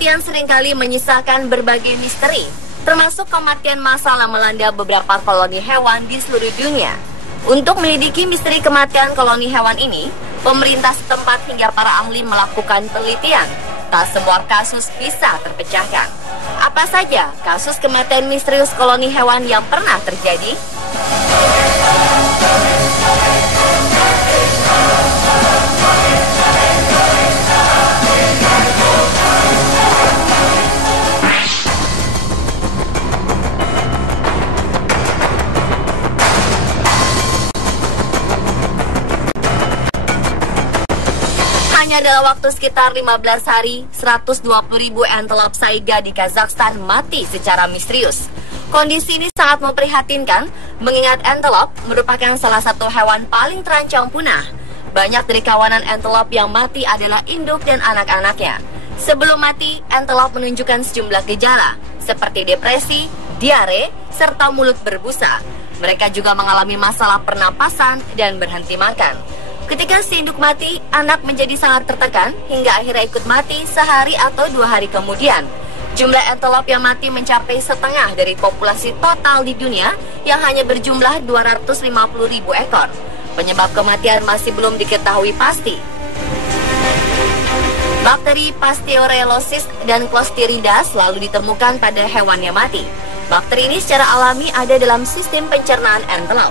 Penelitian seringkali menyisakan berbagai misteri, termasuk kematian massal yang melanda beberapa koloni hewan di seluruh dunia. Untuk menyelidiki misteri kematian koloni hewan ini, pemerintah setempat hingga para ahli melakukan penelitian. Tak semua kasus bisa terpecahkan. Apa saja kasus kematian misterius koloni hewan yang pernah terjadi? Hanya dalam waktu sekitar 15 hari, 120.000 antelop saiga di Kazakhstan mati secara misterius. Kondisi ini sangat memprihatinkan, mengingat antelop merupakan salah satu hewan paling terancam punah. Banyak dari kawanan antelop yang mati adalah induk dan anak-anaknya. Sebelum mati, antelop menunjukkan sejumlah gejala, seperti depresi, diare, serta mulut berbusa. Mereka juga mengalami masalah pernapasan dan berhenti makan. Ketika si induk mati, anak menjadi sangat tertekan hingga akhirnya ikut mati sehari atau 2 hari kemudian. Jumlah antelop yang mati mencapai setengah dari populasi total di dunia yang hanya berjumlah 250.000 ekor. Penyebab kematian masih belum diketahui pasti. Bakteri Pasteurellosis dan Clostridia selalu ditemukan pada hewan yang mati. Bakteri ini secara alami ada dalam sistem pencernaan antelop.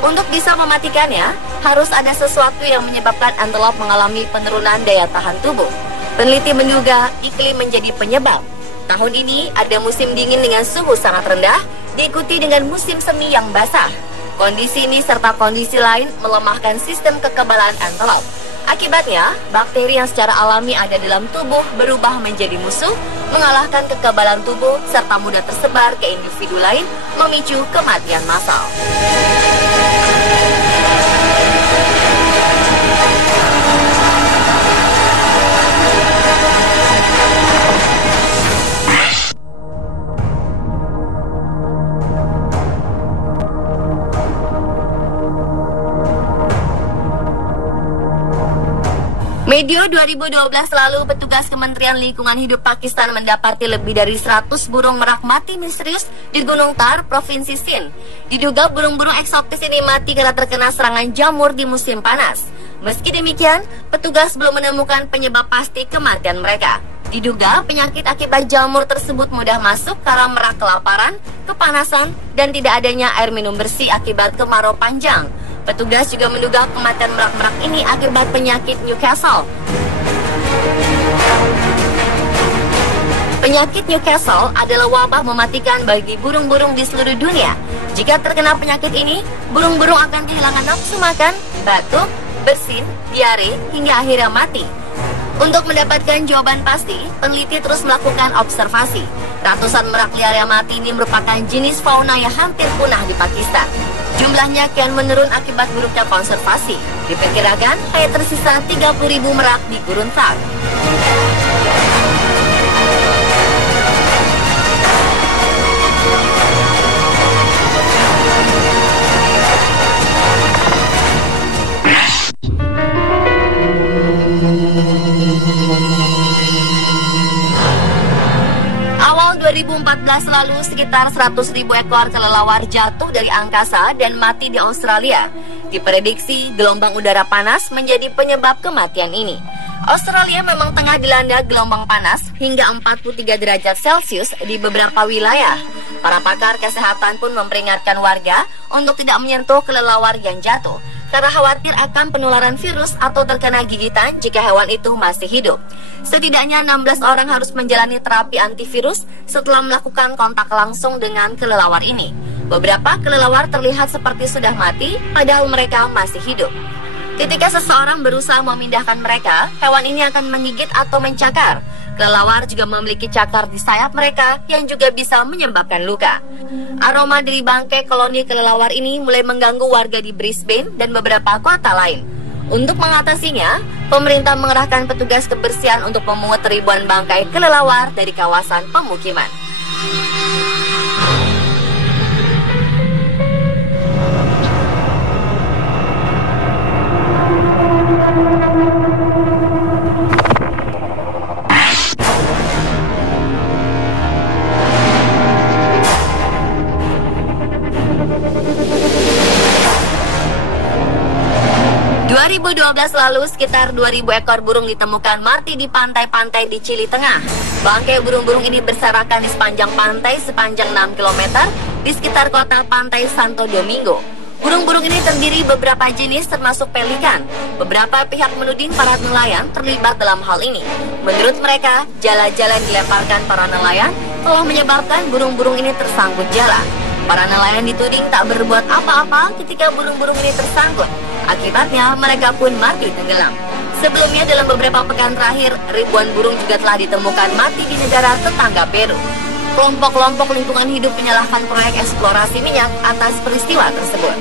Untuk bisa mematikannya, harus ada sesuatu yang menyebabkan antelop mengalami penurunan daya tahan tubuh. Peneliti menduga iklim menjadi penyebab. Tahun ini ada musim dingin dengan suhu sangat rendah, diikuti dengan musim semi yang basah. Kondisi ini serta kondisi lain melemahkan sistem kekebalan antelop. Akibatnya, bakteri yang secara alami ada dalam tubuh berubah menjadi musuh, mengalahkan kekebalan tubuh, serta mudah tersebar ke individu lain, memicu kematian massal. Medio 2012 lalu, petugas Kementerian Lingkungan Hidup Pakistan mendapati lebih dari 100 burung merak mati misterius di Gunung Thar, Provinsi Sindh. Diduga burung-burung eksotis ini mati karena terkena serangan jamur di musim panas. Meski demikian, petugas belum menemukan penyebab pasti kematian mereka. Diduga penyakit akibat jamur tersebut mudah masuk karena merak kelaparan, kepanasan, dan tidak adanya air minum bersih akibat kemarau panjang. Petugas juga menduga kematian merak-merak ini akibat penyakit Newcastle. Penyakit Newcastle adalah wabah mematikan bagi burung-burung di seluruh dunia. Jika terkena penyakit ini, burung-burung akan kehilangan nafsu makan, batuk, bersin, diare, hingga akhirnya mati. Untuk mendapatkan jawaban pasti, peneliti terus melakukan observasi. Ratusan merak liar yang mati ini merupakan jenis fauna yang hampir punah di Pakistan. Jumlahnya kian menurun akibat buruknya konservasi. Diperkirakan hanya tersisa 30.000 merak di Gurun Thar. Awal 2014 lalu, sekitar 100.000 ekor kelelawar jatuh dari angkasa dan mati di Australia. Diprediksi gelombang udara panas menjadi penyebab kematian ini. Australia memang tengah dilanda gelombang panas hingga 43 derajat Celcius di beberapa wilayah. Para pakar kesehatan pun memperingatkan warga untuk tidak menyentuh kelelawar yang jatuh, karena khawatir akan penularan virus atau terkena gigitan jika hewan itu masih hidup. Setidaknya 16 orang harus menjalani terapi antivirus setelah melakukan kontak langsung dengan kelelawar ini. Beberapa kelelawar terlihat seperti sudah mati, padahal mereka masih hidup. Ketika seseorang berusaha memindahkan mereka, hewan ini akan menggigit atau mencakar. Kelelawar juga memiliki cakar di sayap mereka yang juga bisa menyebabkan luka. Aroma dari bangkai koloni kelelawar ini mulai mengganggu warga di Brisbane dan beberapa kota lain. Untuk mengatasinya, pemerintah mengerahkan petugas kebersihan untuk memungut ribuan bangkai kelelawar dari kawasan pemukiman. 2012 lalu, sekitar 2.000 ekor burung ditemukan mati di pantai-pantai di Chili Tengah. Bangkai burung-burung ini berserakan di sepanjang pantai sepanjang 6 km di sekitar kota pantai Santo Domingo. Burung-burung ini terdiri beberapa jenis termasuk pelikan. Beberapa pihak menuding para nelayan terlibat dalam hal ini. Menurut mereka, jala-jala yang dilemparkan para nelayan telah menyebabkan burung-burung ini tersangkut jala. Para nelayan dituding tak berbuat apa-apa ketika burung-burung ini tersangkut. Akibatnya, mereka pun mati tenggelam. Sebelumnya, dalam beberapa pekan terakhir, ribuan burung juga telah ditemukan mati di negara tetangga Peru. Kelompok-kelompok lingkungan hidup menyalahkan proyek eksplorasi minyak atas peristiwa tersebut.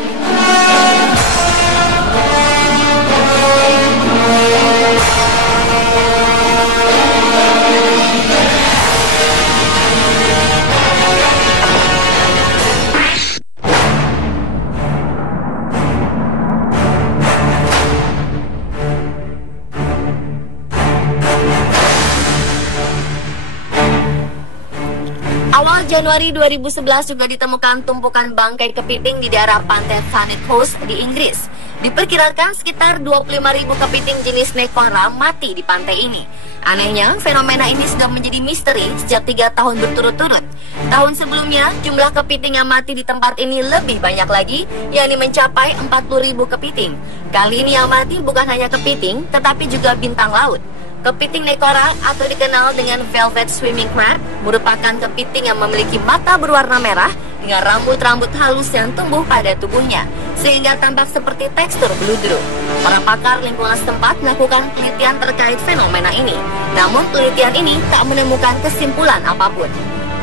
Awal Januari 2011 juga ditemukan tumpukan bangkai kepiting di daerah pantai Thanet Coast di Inggris. Diperkirakan sekitar 25.000 kepiting jenis nekora mati di pantai ini. Anehnya, fenomena ini sudah menjadi misteri sejak 3 tahun berturut-turut. Tahun sebelumnya, jumlah kepiting yang mati di tempat ini lebih banyak lagi, yakni mencapai 40.000 kepiting. Kali ini yang mati bukan hanya kepiting, tetapi juga bintang laut. Kepiting nekora atau dikenal dengan velvet swimming crab merupakan kepiting yang memiliki mata berwarna merah dengan rambut-rambut halus yang tumbuh pada tubuhnya sehingga tampak seperti tekstur beludru. Para pakar lingkungan setempat melakukan penelitian terkait fenomena ini. Namun penelitian ini tak menemukan kesimpulan apapun.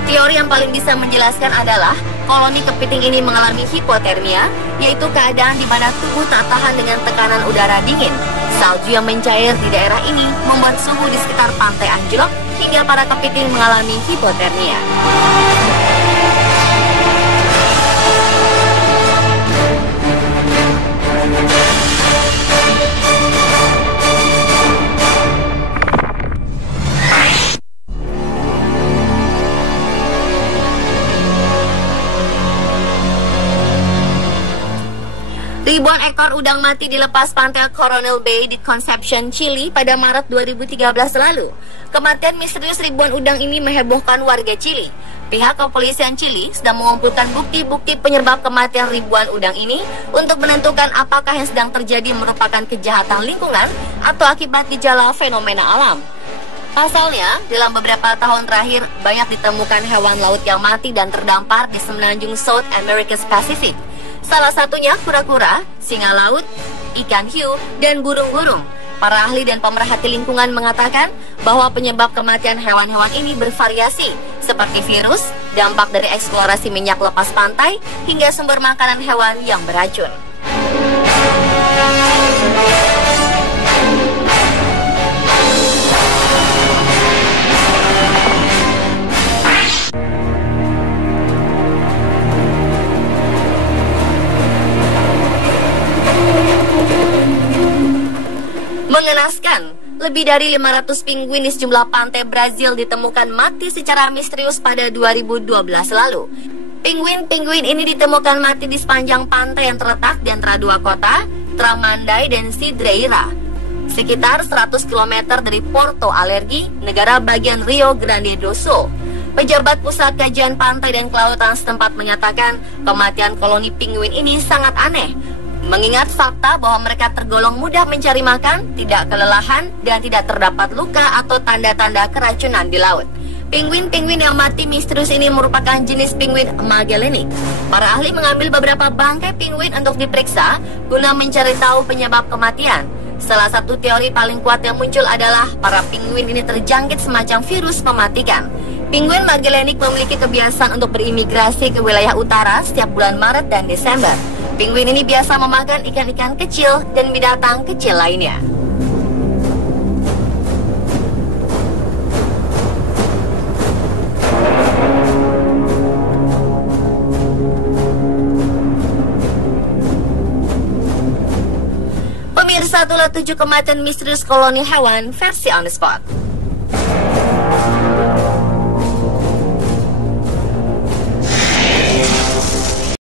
Teori yang paling bisa menjelaskan adalah koloni kepiting ini mengalami hipotermia, yaitu keadaan di mana tubuh tak tahan dengan tekanan udara dingin. Salju yang mencair di daerah ini membuat suhu di sekitar pantai anjlok hingga para kepiting mengalami hipotermia. Ribuan ekor udang mati dilepas pantai Coronel Bay di Concepcion, Chili pada Maret 2013 lalu. Kematian misterius ribuan udang ini menghebohkan warga Chili. Pihak kepolisian Chili sedang mengumpulkan bukti-bukti penyebab kematian ribuan udang ini untuk menentukan apakah yang sedang terjadi merupakan kejahatan lingkungan atau akibat gejala fenomena alam. Pasalnya, dalam beberapa tahun terakhir banyak ditemukan hewan laut yang mati dan terdampar di semenanjung South America's Pacific. Salah satunya kura-kura, singa laut, ikan hiu, dan burung-burung. Para ahli dan pemerhati lingkungan mengatakan bahwa penyebab kematian hewan-hewan ini bervariasi, seperti virus, dampak dari eksplorasi minyak lepas pantai, hingga sumber makanan hewan yang beracun. Mengenaskan, lebih dari 500 pinguin di sejumlah pantai Brazil ditemukan mati secara misterius pada 2012 lalu. Pinguin-pinguin ini ditemukan mati di sepanjang pantai yang terletak di antara dua kota, Tramandaí dan Cidreira, sekitar 100 km dari Porto Alegre, negara bagian Rio Grande do Sul. Pejabat Pusat Kajian Pantai dan Kelautan setempat menyatakan kematian koloni pinguin ini sangat aneh, mengingat fakta bahwa mereka tergolong mudah mencari makan, tidak kelelahan, dan tidak terdapat luka atau tanda-tanda keracunan di laut. Pinguin-pinguin yang mati misterius ini merupakan jenis pinguin Magellanic. Para ahli mengambil beberapa bangkai pinguin untuk diperiksa guna mencari tahu penyebab kematian. Salah satu teori paling kuat yang muncul adalah para pinguin ini terjangkit semacam virus mematikan. Pinguin Magellanic memiliki kebiasaan untuk berimigrasi ke wilayah utara setiap bulan Maret dan Desember. Pinguin ini biasa memakan ikan-ikan kecil dan binatang kecil lainnya. Pemirsa, itulah 7 kematian misterius koloni hewan versi On The Spot.